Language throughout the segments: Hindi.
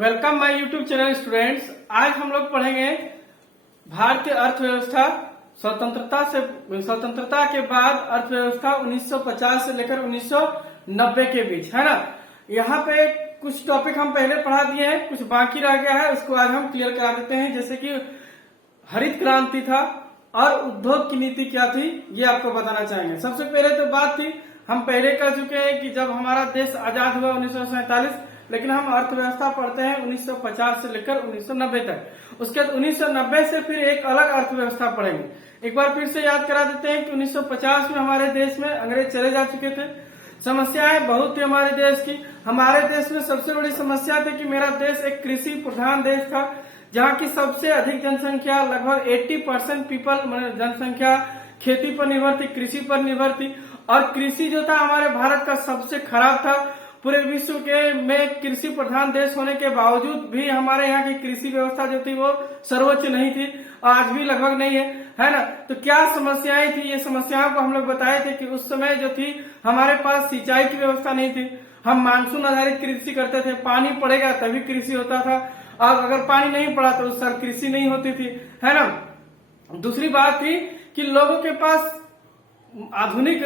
Welcome my YouTube channel students. आज हम लोग पढ़ेंगे भारतीय अर्थव्यवस्था स्वतंत्रता के बाद अर्थव्यवस्था 1950 से लेकर 1990 के बीच, है ना। यहाँ पे कुछ टॉपिक हम पहले पढ़ा दिए हैं, कुछ बाकी रह गया है, उसको आज हम क्लियर करा देते हैं। जैसे कि हरित क्रांति था और उद्योग की नीति क्या थी, ये आपको बताना चाहेंगे। सबसे पहले तो बात थी, हम पहले कह चुके हैं कि जब हमारा देश आजाद हुआ 1947, लेकिन हम अर्थव्यवस्था पढ़ते हैं 1950 से लेकर 1990 तक। उसके बाद 1990 से फिर एक अलग अर्थव्यवस्था पढ़ेंगे। एक बार फिर से याद करा देते हैं कि 1950 में हमारे देश में अंग्रेज चले जा चुके थे। समस्याएं बहुत थी हमारे देश की। हमारे देश में सबसे बड़ी समस्या थी कि मेरा देश एक कृषि प्रधान देश था, जहाँ की सबसे अधिक जनसंख्या लगभग 80% पीपल जनसंख्या खेती पर निर्भर थी, कृषि पर निर्भर थी। और कृषि जो था हमारे भारत का सबसे खराब था। पूरे विश्व के में कृषि प्रधान देश होने के बावजूद भी हमारे यहाँ की कृषि व्यवस्था जो थी वो सर्वोच्च नहीं थी, आज भी लगभग नहीं है ना। तो क्या समस्याएं थी, ये समस्याओं को हम लोग बताए थे कि उस समय जो थी हमारे पास सिंचाई की व्यवस्था नहीं थी। हम मानसून आधारित कृषि करते थे, पानी पड़ेगा तभी कृषि होता था, और अगर पानी नहीं पड़ा तो उस साल कृषि नहीं होती थी, है ना। दूसरी बात थी कि लोगों के पास आधुनिक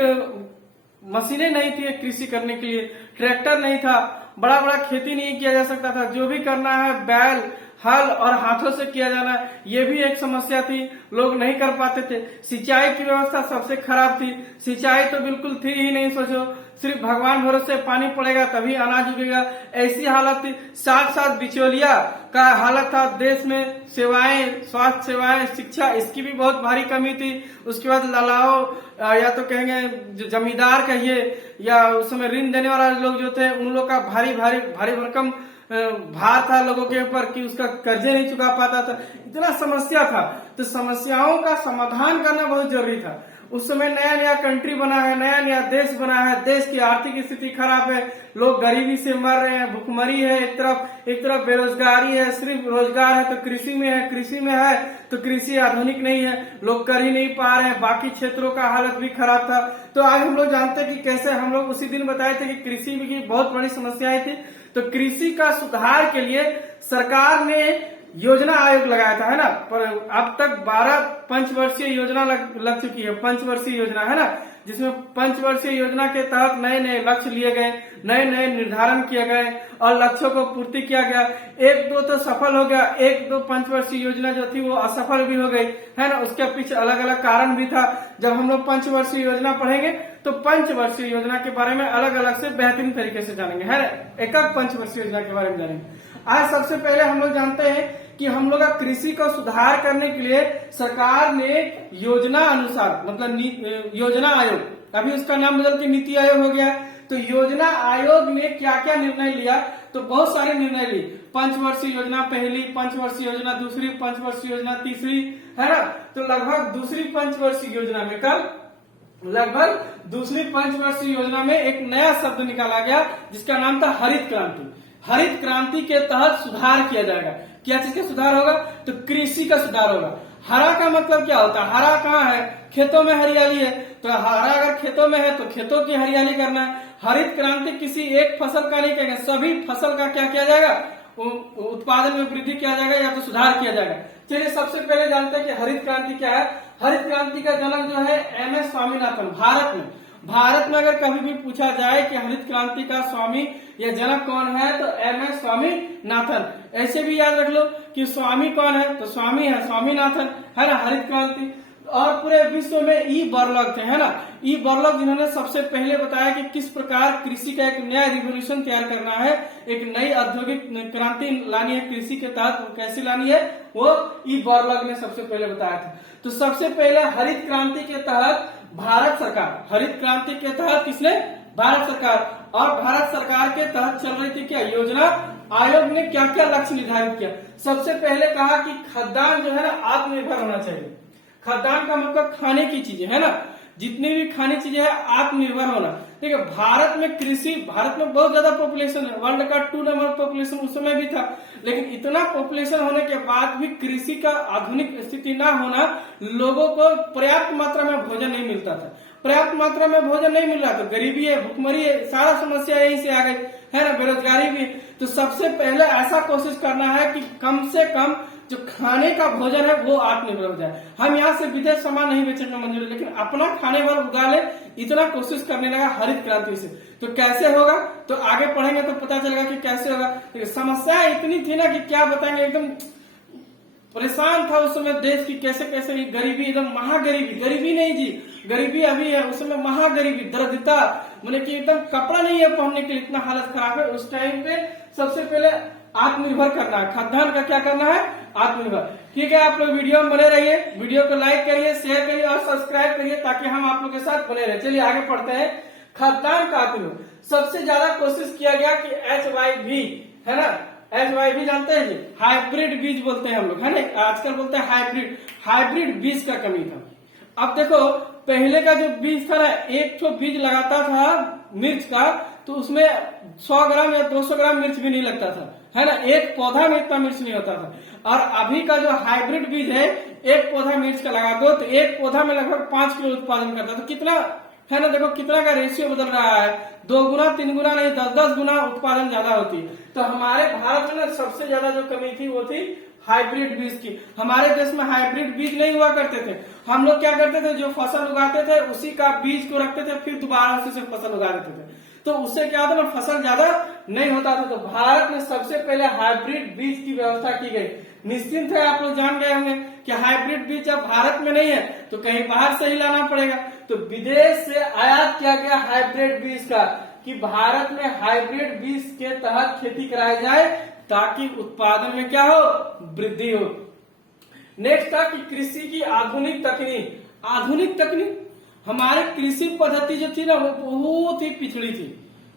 मशीनें नहीं थी कृषि करने के लिए, ट्रैक्टर नहीं था, बड़ा बड़ा खेती नहीं किया जा सकता था। जो भी करना है बैल हल और हाथों से किया जाना, ये भी एक समस्या थी, लोग नहीं कर पाते थे। सिंचाई की व्यवस्था सबसे खराब थी, सिंचाई तो बिल्कुल थी ही नहीं। सोचो, सिर्फ भगवान भरोसे पानी पड़ेगा तभी अनाज उगेगा, ऐसी हालत थी। साथ साथ बिचौलिया का हालत था देश में। सेवाएं, स्वास्थ्य सेवाएं, शिक्षा, इसकी भी बहुत भारी कमी थी। उसके बाद ललाओ या तो कहेंगे जो जमींदार कहिए या उस समय ऋण देने वाला लोग जो थे, उन लोग का भारी भारी भारी भरकम भार था लोगों के ऊपर कि उसका कर्जे नहीं चुका पाता था, इतना समस्या था। तो समस्याओं का समाधान करना बहुत जरूरी था। उस समय नया नया कंट्री बना है, नया नया देश बना है, देश की आर्थिक स्थिति खराब है, लोग गरीबी से मर रहे हैं, भुखमरी है, एक तरफ बेरोजगारी है, सिर्फ रोजगार है तो कृषि में है, कृषि में है तो कृषि आधुनिक नहीं है, लोग कर ही नहीं पा रहे हैं। बाकी क्षेत्रों का हालत भी खराब था। तो आज हम लोग जानते हैं कि कैसे हम लोग उसी दिन बताए थे कि कृषि की बहुत बड़ी समस्याएं थी। तो कृषि का सुधार के लिए सरकार ने योजना आयोग लगाया था, है ना। पर अब तक 12 पंचवर्षीय योजना लग चुकी है, पंचवर्षीय योजना, है ना, जिसमें पंचवर्षीय योजना के तहत नए नए लक्ष्य लिए गए, नए नए निर्धारण किए गए और लक्ष्यों को पूर्ति किया गया। एक दो तो सफल हो गया, एक दो पंचवर्षीय योजना जो थी वो असफल भी हो गई, है ना। उसके पीछे अलग अलग कारण भी था। जब हम लोग पंचवर्षीय योजना पढ़ेंगे तो पंचवर्षीय योजना के बारे में अलग अलग से बेहतरीन तरीके से जानेंगे, है ना। एक पंचवर्षीय योजना के बारे में जानेंगे। आज सबसे पहले हम लोग जानते हैं कि हम लोग कृषि को सुधार करने के लिए सरकार ने योजना अनुसार, मतलब योजना आयोग, अभी उसका नाम बदल के नीति आयोग हो गया है। तो योजना आयोग ने क्या क्या निर्णय लिया, तो बहुत सारे निर्णय लिए। पंचवर्षीय योजना पहली, पंचवर्षीय योजना दूसरी, पंचवर्षीय योजना तीसरी, है ना। तो लगभग दूसरी पंचवर्षीय योजना में दूसरी पंचवर्षीय योजना में एक नया शब्द निकाला गया जिसका नाम था हरित क्रांति। हरित क्रांति के तहत सुधार किया जाएगा। क्या चीज का सुधार होगा, तो कृषि का सुधार होगा। हरा का मतलब क्या होता है, हरा कहाँ है, खेतों में हरियाली है, तो हरा अगर खेतों में है तो खेतों की हरियाली करना है। हरित क्रांति किसी एक फसल का नहीं कहेंगे, सभी फसल का क्या किया जाएगा, उत्पादन में वृद्धि किया जाएगा या तो सुधार किया जाएगा। चलिए सबसे पहले जानते हैं कि हरित क्रांति क्या है। हरित क्रांति का जनक जो है MS स्वामीनाथन। भारत में अगर कभी भी पूछा जाए कि हरित क्रांति का स्वामी या जनक कौन है तो MS स्वामीनाथन। ऐसे भी याद रख लो कि स्वामी कौन है, तो स्वामी है स्वामीनाथन, है ना, हरित क्रांति। और पूरे विश्व में ई बर्लॉग थे, है ना, ई बर्लॉग, जिन्होंने सबसे पहले बताया कि किस प्रकार कृषि का एक नया रिवोल्यूशन तैयार करना है, एक नई औद्योगिक क्रांति लानी है कृषि के तहत, कैसे लानी है वो ई बर्लॉग ने सबसे पहले बताया था। तो सबसे पहले हरित क्रांति के तहत भारत सरकार, हरित क्रांति के तहत किसने, भारत सरकार। और भारत सरकार के तहत चल रही थी क्या योजना, आयोग ने क्या क्या लक्ष्य निर्धारित किया। सबसे पहले कहा कि खाद्यान्न जो है ना आत्मनिर्भर होना चाहिए। खाद्यान्न का मतलब खाने की चीजें, है ना, जितनी भी खाने चीजें है आत्मनिर्भर होना। ठीक है, भारत में कृषि, भारत में बहुत ज्यादा पॉपुलेशन है, वर्ल्ड का 2 नंबर पॉपुलेशन उस समय भी था, लेकिन इतना पॉपुलेशन होने के बाद भी कृषि का आधुनिक स्थिति ना होना, लोगों को पर्याप्त मात्रा में भोजन नहीं मिलता था। पर्याप्त मात्रा में भोजन नहीं मिल रहा तो गरीबी है, भुखमरी है, सारा समस्या यहीं से आ गई, है ना, बेरोजगारी भी। तो सबसे पहले ऐसा कोशिश करना है कि कम से कम जो खाने का भोजन है वो आत्मनिर्भर हो जाए। हम यहाँ से विदेश सामान नहीं बेचने मंजूर है, लेकिन अपना खाने वाला उगा ले, इतना कोशिश करने लगा हरित क्रांति से। तो कैसे होगा, तो आगे पढ़ेंगे तो पता चलेगा कि कैसे होगा। तो समस्या इतनी थी ना कि क्या बताएंगे, एकदम परेशान था उस समय देश की, कैसे कैसे गरीबी, एकदम महागरीबी, गरीबी नहीं जी, गरीबी अभी है, उस समय महागरीबी, दरिद्रता, मतलब कि एकदम कपड़ा नहीं है पहनने के लिए, इतना हालत खराब है। उस टाइम पे सबसे पहले आत्मनिर्भर करना है, खाद्यान्न का क्या करना है, आत्मनिर्भर। ठीक है, आप लोग वीडियो में बने रहिए, वीडियो को लाइक करिए, शेयर करिए और सब्सक्राइब करिए ताकि हम आप लोग के साथ बने रहे। चलिए आगे पढ़ते हैं। खाद्यान्न का आत्मनिर्भर सबसे ज्यादा कोशिश किया गया कि HYV, है ना, HYV जानते हैं जी, हाइब्रिड बीज बोलते हैं हम लोग, है ना, आजकल बोलते हैं हाइब्रिड बीज का कमी था। अब देखो पहले का जो बीज था ना, एक तो बीज लगाता था मिर्च का, तो उसमें 100 ग्राम या 200 ग्राम मिर्च भी नहीं लगता था, है ना, एक पौधा में इतना मिर्च नहीं होता था। और अभी का जो हाइब्रिड बीज है, एक पौधा मिर्च का लगा दो तो एक पौधा में लगभग 5 किलो उत्पादन करता है। तो कितना है ना, देखो कितना का रेशियो बदल रहा है, 2 गुना 3 गुना नहीं, 10-10 गुना उत्पादन ज्यादा होती है। तो हमारे भारत में सबसे ज्यादा जो कमी थी वो थी हाइब्रिड बीज की। हमारे देश में हाइब्रिड बीज नहीं हुआ करते थे, हम लोग क्या करते थे, जो फसल उगाते थे उसी का बीज को रखते थे, फिर दोबारा उसी से फसल उगा देते थे। तो उससे क्या होता ना, फसल ज्यादा नहीं होता था। तो भारत में सबसे पहले हाइब्रिड बीज की व्यवस्था की गई। निश्चिंत है, आप लोग जान गए होंगे कि हाइब्रिड बीज जब भारत में नहीं है तो कहीं बाहर से ही लाना पड़ेगा। तो विदेश से आयात किया गया हाइब्रिड बीज का, कि भारत में हाइब्रिड बीज के तहत खेती कराई जाए ताकि उत्पादन में क्या हो, वृद्धि हो। नेक्स्ट था कि कृषि की आधुनिक तकनीक। आधुनिक तकनीक, हमारे कृषि पद्धति जो थी ना वो बहुत ही पिछड़ी थी,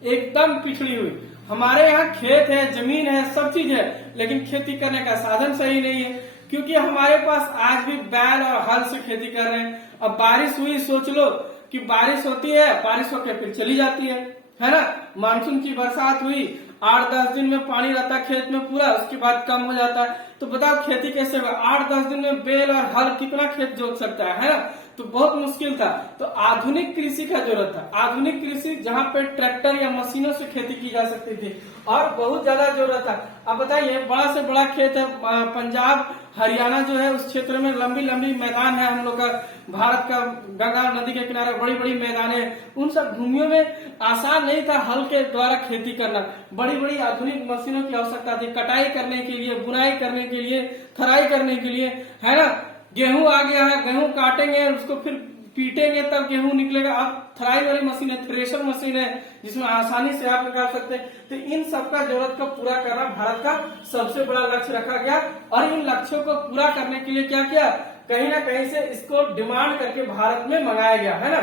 एकदम पिछड़ी हुई। हमारे यहाँ खेत है, जमीन है, सब चीज है, लेकिन खेती करने का साधन सही नहीं है, क्योंकि हमारे पास आज भी बैल और हल से खेती कर रहे हैं। अब बारिश हुई, सोच लो कि बारिश होती है, बारिश होकर फिर चली जाती है ना, मानसून की बरसात हुई, 8-10 दिन में पानी रहता है खेत में पूरा, उसके बाद कम हो जाता है। तो बताओ खेती कैसे होगा, 8-10 दिन में बैल और हल कितना खेत जोत सकता है ना, तो बहुत मुश्किल था। तो आधुनिक कृषि का जरूरत था, आधुनिक कृषि जहाँ पे ट्रैक्टर या मशीनों से खेती की जा सकती थी, और बहुत ज्यादा जरूरत था। अब बताइए, बड़ा से बड़ा खेत है पंजाब हरियाणा जो है, उस क्षेत्र में लंबी लंबी मैदान है हम लोग का, भारत का गंगा नदी के किनारे बड़ी बड़ी मैदान है। उन सब भूमियों में आसान नहीं था हल के द्वारा खेती करना, बड़ी बड़ी आधुनिक मशीनों की आवश्यकता थी, कटाई करने के लिए, बुनाई करने के लिए, थराई करने के लिए, है ना। गेहूं आ गया है, गेहूं काटेंगे, उसको फिर पीटेंगे तब गेहूं निकलेगा। अब थराई वाली मशीन है, थ्रेशर मशीन है, जिसमें आसानी से आप निकाल सकते हैं। तो इन सबका जरूरत को पूरा करना भारत का सबसे बड़ा लक्ष्य रखा गया, और इन लक्ष्यों को पूरा करने के लिए क्या किया, कहीं ना कहीं से इसको डिमांड करके भारत में मंगाया गया, है ना।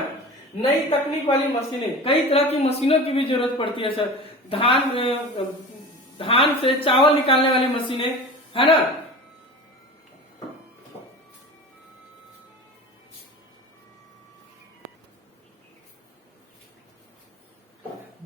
नई तकनीक वाली मशीनें, कई तरह की मशीनों की भी जरूरत पड़ती है सर। धान से चावल निकालने वाली मशीनें, है ना,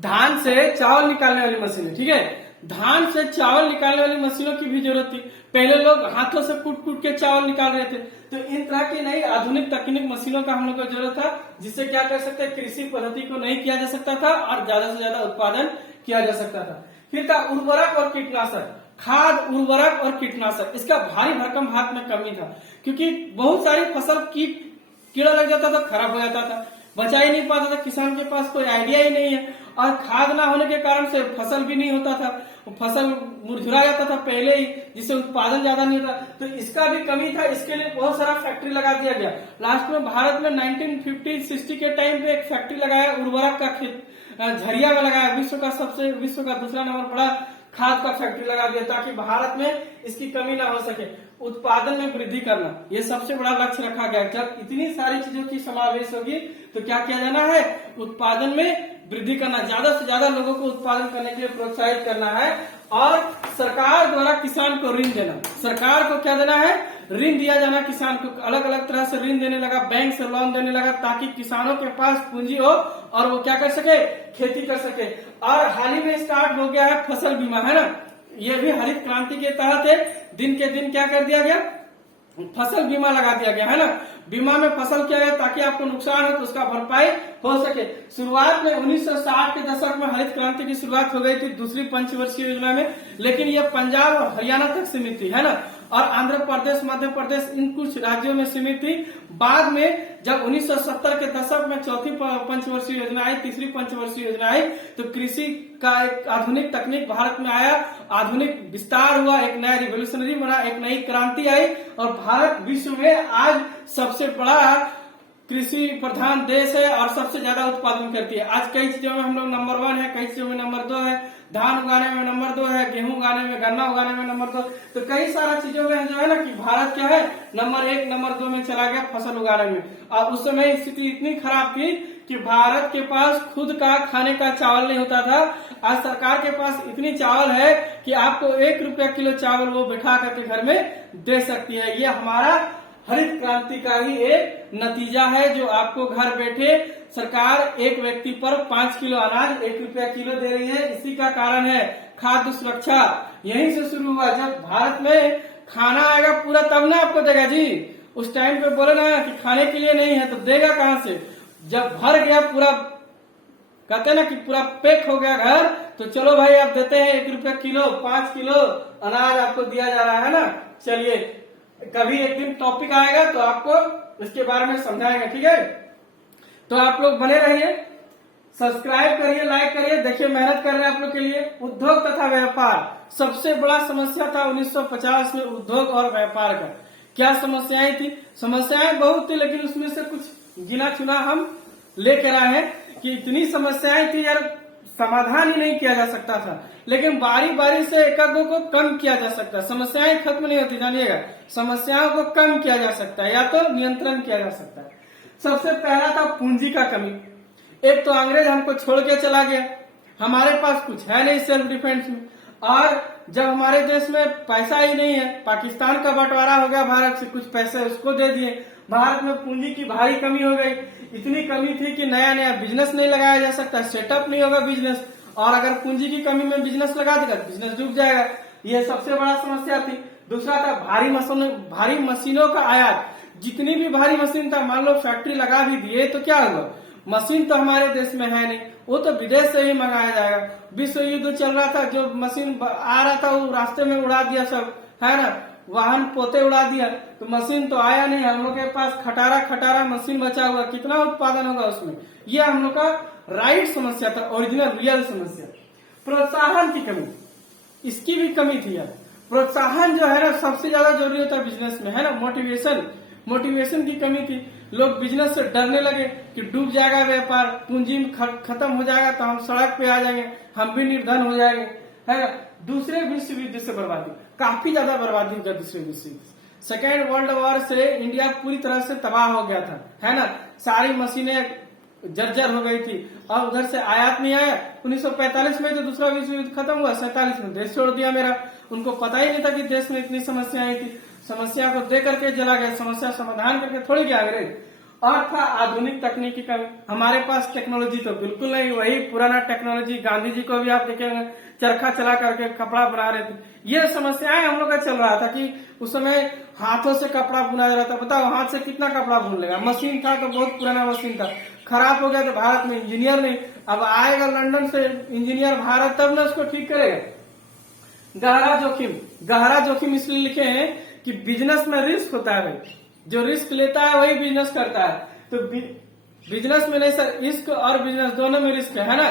धान से चावल निकालने वाली मशीनें, ठीक है, धान से चावल निकालने वाली मशीनों की भी जरूरत थी। पहले लोग हाथों से कूट कूट के चावल निकाल रहे थे। तो इन तरह की नई आधुनिक तकनीक मशीनों का हम लोग को जरूरत था, जिससे क्या कर सकते हैं, कृषि पद्धति को नहीं किया जा सकता था और ज्यादा से ज्यादा उत्पादन किया जा सकता था। फिर था उर्वरक और कीटनाशक, खाद, उर्वरक और कीटनाशक, इसका भारी भरकम भारत में कमी था, क्योंकि बहुत सारी फसल कीड़ा लग जाता था, खराब हो जाता था, बचा ही नहीं पाता था, किसान के पास कोई आइडिया ही नहीं है। और खाद ना होने के कारण से फसल भी नहीं होता था, फसल मुरझुरा जाता था पहले ही, जिससे उत्पादन ज्यादा नहीं होता। तो इसका भी कमी था, इसके लिए बहुत सारा फैक्ट्री लगा दिया गया। लास्ट में भारत में 1950-60 के टाइम पे एक फैक्ट्री लगाया, उर्वरक का खेत झरिया में लगाया, विश्व का दूसरा नंबर बड़ा खाद का फैक्ट्री लगा दिया, ताकि भारत में इसकी कमी ना हो सके। उत्पादन में वृद्धि करना, ये सबसे बड़ा लक्ष्य रखा गया। जब इतनी सारी चीजों की समावेश होगी तो क्या किया जाना है, उत्पादन में वृद्धि करना, ज्यादा से ज्यादा लोगों को उत्पादन करने के लिए प्रोत्साहित करना है। और सरकार द्वारा किसान को ऋण देना, सरकार को क्या देना है, ऋण दिया जाना, किसान को अलग अलग तरह से ऋण देने लगा, बैंक से लोन देने लगा, ताकि किसानों के पास पूंजी हो और वो क्या कर सके, खेती कर सके। और हाल ही में स्टार्ट हो गया है फसल बीमा, है ना, ये भी हरित क्रांति के तहत है। दिन के दिन क्या कर दिया गया, फसल बीमा लगा दिया गया, है ना। बीमा में फसल किया गया ताकि आपको नुकसान हो तो उसका भरपाई हो सके। शुरुआत में 1960 के दशक में हरित क्रांति की शुरुआत हो गई थी दूसरी पंचवर्षीय योजना में, लेकिन यह पंजाब और हरियाणा तक सीमित थी, है ना, और आंध्र प्रदेश, मध्य प्रदेश, इन कुछ राज्यों में सीमित थी। बाद में जब 1970 के दशक में चौथी पंचवर्षीय योजना आई, तीसरी पंचवर्षीय योजना आई, तो कृषि का एक आधुनिक तकनीक भारत में आया, आधुनिक विस्तार हुआ, एक नया रिवोल्यूशनरी बना, एक नई क्रांति आई और भारत विश्व में आज सबसे बड़ा कृषि प्रधान देश है और सबसे ज्यादा उत्पादन करती है। आज कई चीजों में हम लोग नंबर 1 है, कई चीजों में नंबर 2 है, धान उगाने में नंबर 2 है, गेहूं उगाने में, गन्ना उगाने में नंबर 2, तो कई सारा चीजों में जो है ना कि भारत क्या है नंबर 1 नंबर 2 में चला गया फसल उगाने में। और उस समय स्थिति इतनी खराब थी कि भारत के पास खुद का खाने का चावल नहीं होता था। आज सरकार के पास इतनी चावल है कि आपको 1 रुपया किलो चावल वो बैठा करके घर में दे सकती है। ये हमारा हरित क्रांति का ही एक नतीजा है, जो आपको घर बैठे सरकार एक व्यक्ति पर 5 किलो अनाज 1 रुपया किलो दे रही है। इसी का कारण है खाद्य सुरक्षा, यहीं से शुरू हुआ। जब भारत में खाना आएगा पूरा तब ना आपको देगा जी, उस टाइम पे बोले ना कि खाने के लिए नहीं है तो देगा कहां से। जब भर गया पूरा, कहते हैं ना कि पूरा पैक हो गया घर, तो चलो भाई आप देते हैं 1 रुपया किलो, 5 किलो अनाज आपको दिया जा रहा है ना। चलिए कभी एक दिन टॉपिक आएगा तो आपको इसके बारे में समझाएंगे, ठीक है। तो आप लोग बने रहिए, सब्सक्राइब करिए, लाइक करिए, देखिए मेहनत कर रहे हैं आप लोग के लिए। उद्योग तथा व्यापार, सबसे बड़ा समस्या था 1950 में उद्योग और व्यापार का। क्या समस्याएं थी? समस्याएं बहुत थी, लेकिन उसमें से कुछ गिना चुना हम लेकर आए हैं कि इतनी समस्याएं थी यार, समाधान ही नहीं किया जा सकता था, लेकिन बारी बारी से एक दो को कम किया जा सकता है। समस्याएं खत्म नहीं होती, जानिएगा, समस्याओं को कम किया जा सकता है या तो नियंत्रण किया जा सकता है। सबसे पहला था पूंजी का कमी। एक तो अंग्रेज हमको छोड़ के चला गया, हमारे पास कुछ है नहीं सेल्फ डिफेंस में, और जब हमारे देश में पैसा ही नहीं है, पाकिस्तान का बंटवारा हो गया भारत से, कुछ पैसे उसको दे दिए, भारत में पूंजी की भारी कमी हो गई। इतनी कमी थी कि नया नया बिजनेस नहीं लगाया जा सकता, सेटअप नहीं होगा बिजनेस, और अगर पूंजी की कमी में बिजनेस लगा देगा बिजनेस डूब जाएगा। ये सबसे बड़ा समस्या थी। दूसरा था भारी मशीनों का आयात। जितनी भी भारी मशीन था, मान लो फैक्ट्री लगा भी दिए तो क्या हुआ, मशीन तो हमारे देश में है नहीं, वो तो विदेश से ही मंगाया जाएगा। विश्व युद्ध चल रहा था, जो मशीन आ रहा था वो रास्ते में उड़ा दिया सब, है ना, वाहन पोते उड़ा दिया, तो मशीन तो आया नहीं। हम लोग के पास खटारा मशीन बचा हुआ, कितना उत्पादन होगा उसमें। यह हम लोग का राइट समस्या था, ओरिजिनल रियल समस्या। प्रोत्साहन की कमी, इसकी भी कमी थी यार। प्रोत्साहन जो है ना सबसे ज्यादा जरूरी होता है बिजनेस में, है ना। मोटिवेशन की कमी थी। लोग बिजनेस से डरने लगे कि डूब जाएगा व्यापार, पूंजी खत्म हो जाएगा तो हम सड़क पे आ जाएंगे, हम भी निर्धन हो जाएंगे, है ना। दूसरे विश्व युद्ध से बर्बादी, काफी ज्यादा बर्बादी हुआ दूसरे विश्व युद्ध। सेकेंड वर्ल्ड वॉर से इंडिया पूरी तरह से तबाह हो गया था, है ना। सारी मशीनें जर्जर हो गई थी, और उधर से आयात नहीं आया। 1945 में जो दूसरा विश्व युद्ध खत्म हुआ, 47 में देश छोड़ दिया मेरा। उनको पता ही नहीं था कि देश में इतनी समस्याएं थी। समस्या को दे करके चला गया, समस्या समाधान करके थोड़ी गया अंग्रेज। और था आधुनिक तकनीक की कमी। हमारे पास टेक्नोलॉजी तो बिल्कुल नहीं, वही पुराना टेक्नोलॉजी। गांधी जी को भी आप देखेंगे चरखा चला करके कपड़ा बना रहे थे। ये समस्याएं हम लोग का चल रहा था कि उस समय हाथों से कपड़ा बुना जा रहा था। बताओ हाथ से कितना कपड़ा बुन लेगा। मशीन था तो बहुत पुराना मशीन था, खराब हो गया तो भारत में इंजीनियर नहीं। अब आएगा लंदन से इंजीनियर भारत, तब ना उसको ठीक करेगा। गहरा जोखिम इसलिए लिखे हैं कि बिजनेस में रिस्क होता है भाई, जो रिस्क लेता है वही बिजनेस करता है। तो बिजनेस में नहीं सर, रिस्क और बिजनेस दोनों में रिस्क है ना।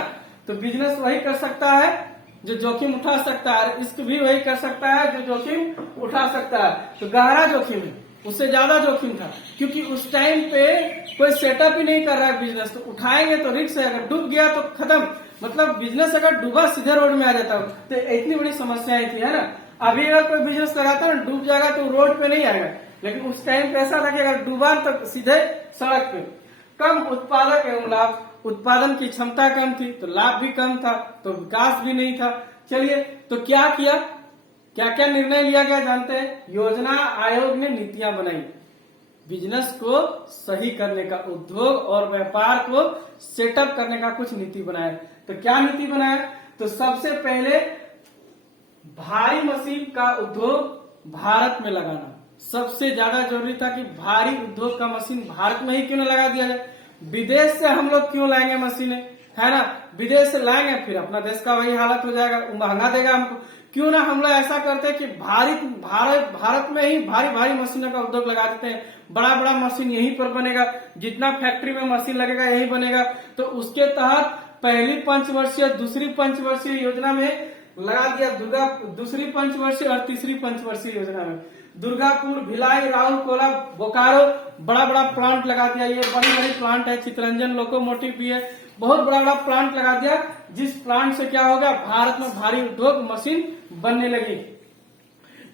तो बिजनेस वही कर सकता है जो जोखिम उठा सकता है, रिस्क भी वही कर सकता है जो जोखिम उठा सकता है। तो गहरा जोखिम है, उससे ज्यादा जोखिम था, क्योंकि उस टाइम पे कोई सेटअप ही नहीं कर रहा है बिजनेस। तो उठाएंगे तो रिस्क है, अगर डूब गया तो खत्म। मतलब बिजनेस अगर डूबा सीधे रोड में आ जाता हो, तो इतनी बड़ी समस्याएं थी, है ना। अभी अगर कोई बिजनेस लगाता है डूब जाएगा तो रोड पे नहीं आएगा, लेकिन उस टाइम पे ऐसा था कि अगर डूबा तो सीधे सड़क पे। कम उत्पादक एवं लाभ, उत्पादन की क्षमता कम थी तो लाभ भी कम था, तो विकास भी नहीं था। चलिए तो क्या किया, क्या क्या निर्णय लिया गया जानते हैं। योजना आयोग ने नीतियां बनाई बिजनेस को सही करने का, उद्योग और व्यापार को सेटअप करने का कुछ नीति बनाया। तो क्या नीति बनाया, तो सबसे पहले भारी मशीन का उद्योग भारत में लगाना, सबसे ज्यादा जरूरी था कि भारी उद्योग का मशीन भारत में ही क्यों न लगा दिया जाए। विदेश से हम लोग क्यों लाएंगे मशीनें, है ना, विदेश से लाएंगे फिर अपना देश का वही हालत हो जाएगा, महंगा देगा हमको। क्यों ना हम लोग ऐसा करते हैं कि भारत में ही भारी भारी मशीनों का उद्योग लगा देते हैं। बड़ा बड़ा मशीन यहीं पर बनेगा, जितना फैक्ट्री में मशीन लगेगा यही बनेगा। तो उसके तहत पहली पंचवर्षीय, दूसरी पंचवर्षीय योजना में लगा दिया दूसरी पंचवर्षीय और तीसरी पंचवर्षीय योजना में दुर्गापुर, भिलाई, राउरकेला, बोकारो बड़ा बड़ा प्लांट लगा दिया। ये बड़ी बड़ी प्लांट है, चितरंजन लोकोमोटिव भी है, बहुत बड़ा बड़ा प्लांट लगा दिया, जिस प्लांट से क्या होगा, भारत में भारी उद्योग मशीन बनने लगी।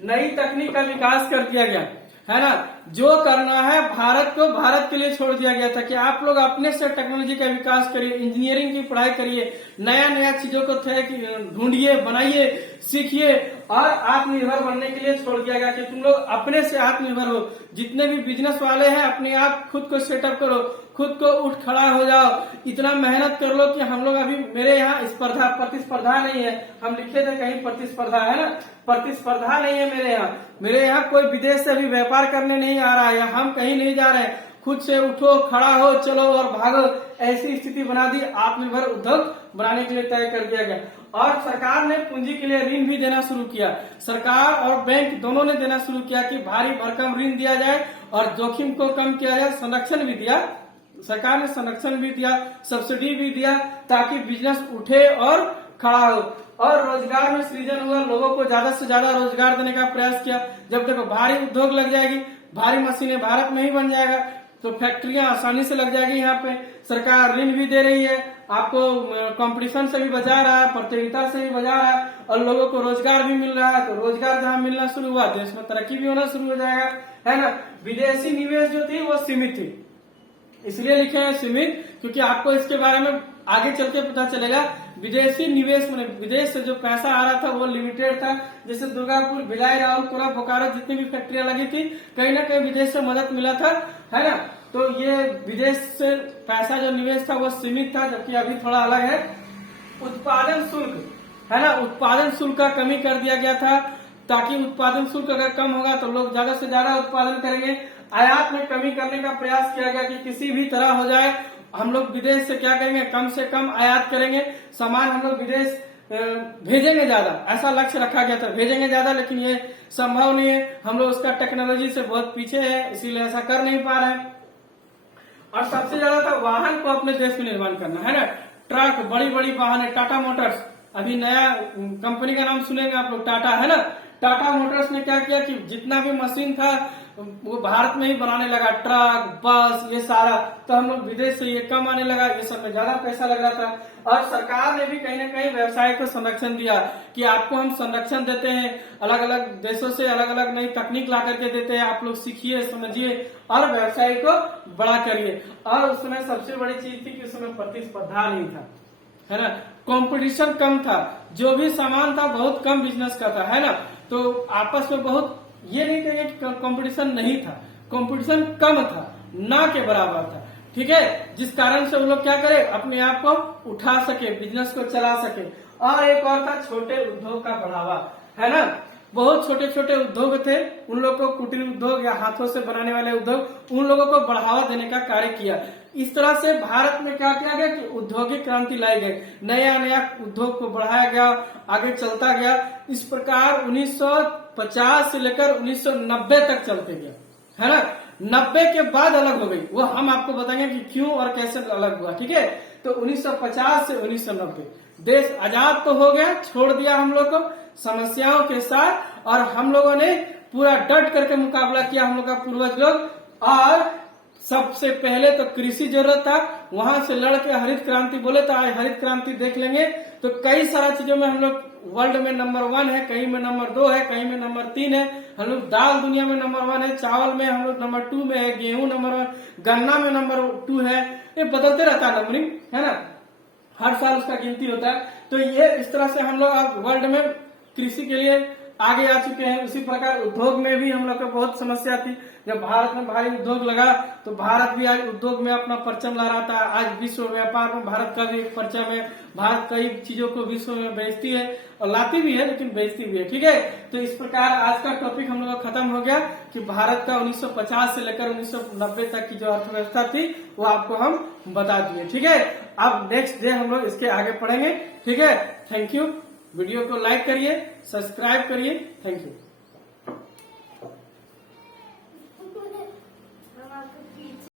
नई तकनीक का विकास कर दिया गया, है ना। जो करना है भारत को भारत के लिए छोड़ दिया गया था कि आप लोग अपने से टेक्नोलॉजी का विकास करिए, इंजीनियरिंग की पढ़ाई करिए, नया नया चीजों को ढूंढिए, बनाइए, सीखिए और आत्मनिर्भर बनने के लिए छोड़ दिया गया कि तुम लोग अपने से आत्मनिर्भर हो। जितने भी बिजनेस वाले हैं अपने आप खुद को सेटअप करो, खुद को उठ खड़ा हो जाओ, इतना मेहनत कर लो कि हम लोग अभी मेरे यहाँ प्रतिस्पर्धा नहीं है। हम लिखे थे कहीं प्रतिस्पर्धा, है ना, प्रतिस्पर्धा नहीं है मेरे यहाँ कोई विदेश से भी व्यापार करने नहीं आ रहा है, या हम कहीं नहीं जा रहे हैं। खुद से उठो, खड़ा हो, चलो और भागो, ऐसी स्थिति बना दी, आत्मनिर्भर उद्योग बनाने के लिए तय कर दिया गया। और सरकार ने पूंजी के लिए ऋण भी देना शुरू किया। सरकार और बैंक दोनों ने देना शुरू किया कि भारी भरकम ऋण दिया जाए और जोखिम को कम किया जाए। संरक्षण भी दिया, सरकार ने संरक्षण भी दिया, सब्सिडी भी दिया, ताकि बिजनेस उठे और खड़ा हो। और रोजगार में सृजन हुआ, लोगों को ज्यादा से ज्यादा रोजगार देने का प्रयास किया। जब देखो भारी उद्योग लग जाएगी, भारी मशीनें भारत में ही बन जाएगा, तो फैक्ट्रियां आसानी से लग जाएगी। यहाँ पे सरकार ऋण भी दे रही है, आपको कंपटीशन से भी बचा रहा है, प्रतियोगिता से भी बचा रहा है, और लोगों को रोजगार भी मिल रहा है। तो रोजगार जहाँ मिलना शुरू हुआ, देश में तरक्की भी होना शुरू हो जाएगा, है ना। विदेशी निवेश जो थी वो सीमित थी, इसलिए लिखे हैं सीमित, क्योंकि आपको इसके बारे में आगे चल के पता चलेगा। विदेशी निवेश में विदेश से जो पैसा आ रहा था वो लिमिटेड था। जैसे दुर्गापुर, भिलाई, राउरकेला, बोकारो जितनी भी फैक्ट्रियां लगी थी, कहीं ना कहीं विदेश से मदद मिला था, है ना। तो ये विदेश से पैसा जो निवेश था वो सीमित था, जबकि अभी थोड़ा अलग है। उत्पादन शुल्क, है ना, उत्पादन शुल्क का कमी कर दिया गया था, ताकि उत्पादन शुल्क अगर कम होगा तो लोग ज्यादा से ज्यादा उत्पादन करेंगे। आयात में कमी करने का प्रयास किया गया कि किसी भी तरह हो जाए, हम लोग विदेश से क्या करेंगे, कम से कम आयात करेंगे, सामान हम लोग विदेश भेजेंगे ज्यादा, ऐसा लक्ष्य रखा गया था। भेजेंगे ज्यादा, लेकिन ये संभव नहीं है, हम लोग उसका टेक्नोलॉजी से बहुत पीछे है, इसीलिए ऐसा कर नहीं पा रहे हैं। और सबसे ज्यादा था वाहन को अपने देश में निर्माण करना, है ना। ट्रक, बड़ी बड़ी वाहन है, टाटा मोटर्स, अभी नया कंपनी का नाम सुनेंगे आप लोग, टाटा, है ना। टाटा मोटर्स ने क्या किया कि जितना भी मशीन था वो भारत में ही बनाने लगा, ट्रक, बस, ये सारा। तो हम लोग विदेश से ये कम आने लगा, ये सब में ज्यादा पैसा लग रहा था। और सरकार ने भी कहीं ना कहीं व्यवसाय को संरक्षण दिया कि आपको हम संरक्षण देते हैं, अलग अलग देशों से अलग अलग नई तकनीक ला करके देते हैं, आप लोग सीखिए, समझिए और व्यवसाय को बड़ा करिए। और उस समय सबसे बड़ी चीज थी कि उस समय प्रतिस्पर्धा नहीं था, है ना, कंपटीशन कम था, जो भी सामान था बहुत कम बिजनेस का था, है ना। तो आपस में बहुत, ये नहीं कहेंगे कि कंपटीशन नहीं था, कंपटीशन कम था, ना के बराबर था, ठीक है। जिस कारण से वो लोग क्या करे, अपने आप को उठा सके, बिजनेस को चला सके। और एक और था छोटे उद्योग का बढ़ावा, है ना। बहुत छोटे छोटे उद्योग थे, उन लोगों को कुटीर उद्योग या हाथों से बनाने वाले उद्योग, उन लोगों को बढ़ावा देने का कार्य किया। इस तरह से भारत में क्या किया गया कि औद्योगिक क्रांति लाई गई, नया नया उद्योग को बढ़ाया गया, आगे चलता गया। इस प्रकार 1950 से लेकर 1990 तक चलते गया, है ना। 90 के बाद अलग हो गई, वो हम आपको बताएंगे कि क्यों और कैसे अलग हुआ, ठीक है। तो 1950 से 1990 देश आजाद तो हो गया, छोड़ दिया हम लोग को समस्याओं के साथ, और हम लोगों ने पूरा डट करके मुकाबला किया, हम लोग का पूर्वज लोग। और सबसे पहले तो कृषि जरूरत था, वहां से लड़के हरित क्रांति बोले, तो आज हरित क्रांति देख लेंगे तो कई सारा चीजों में हम लोग वर्ल्ड में नंबर 1 है, कहीं में नंबर 2 है, कहीं में नंबर 3 है। हम लोग दाल दुनिया में नंबर 1 है, चावल में हम लोग नंबर 2 में है, गेहूं नंबर 1, गन्ना में नंबर 2 है। ये बदलते रहता है नंबरिंग, है ना, हर साल उसका गिनती होता है। तो ये इस तरह से हम लोग अब वर्ल्ड में कृषि के लिए आगे आ चुके हैं। उसी प्रकार उद्योग में भी हम लोग को बहुत समस्या थी। जब भारत में भारी उद्योग लगा तो भारत भी आज उद्योग में अपना परचम ला रहा था। आज विश्व व्यापार में भारत का भी एक परचम है। भारत कई चीजों को विश्व में बेचती है और लाती भी है, लेकिन बेचती भी है। ठीक है, तो इस प्रकार आज का टॉपिक हम लोग का खत्म हो गया कि भारत का 1950 से लेकर 1990 तक की जो अर्थव्यवस्था थी वो आपको हम बता दिए। ठीक है, अब नेक्स्ट डे हम लोग इसके आगे पढ़ेंगे। ठीक है, थैंक यू। वीडियो को लाइक करिए, सब्सक्राइब करिए। Thank you.